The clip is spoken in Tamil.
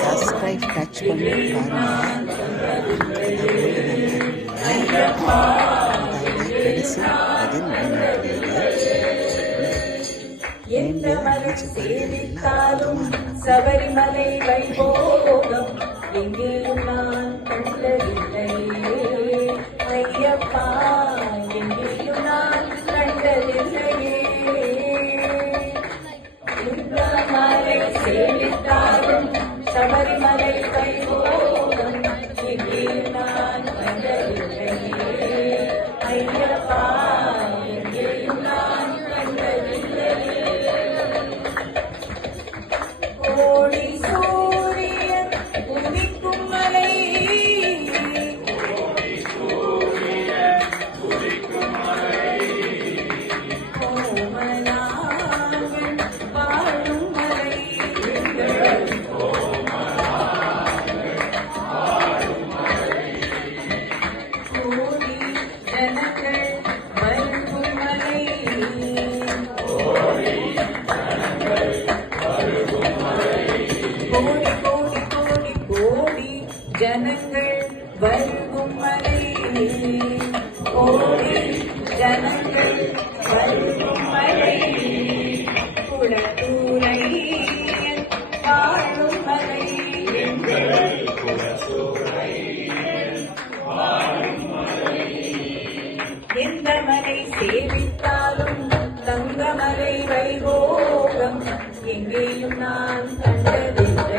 சப்ஸ்கிரைப் டச் பண்ணி சபரிமலை வைபோகம் எங்கேயும் நான் கண்டதில்லையே ஐயப்பா, எங்கேயும் நான் கண்டதில்லையே. மலை சேவித்தாலும் சபரிமலை வைபோகம் எங்கேயும் நான் கண்டதில்லையே ஐயப்பா, எங்கேயும் நான் கண்டதில்லையே. கோடி சூரியன் உதிக்கும் மலை, கோமலாங்கன் வாழும் மலை, கோடி ஜனங்கள் வருகும் மலை, கோடி கோடி கோடி கோடி ஜனங்கள் வருகும் மலை, கோடி ஜனங்கள் வருகும் மலை, குளத்தூரை வாழும் மலை, எந்த மலை சேவித்தாலும் தங்கமலை வைபோகம் எங்கேயும் நான் கண்டதில்லை.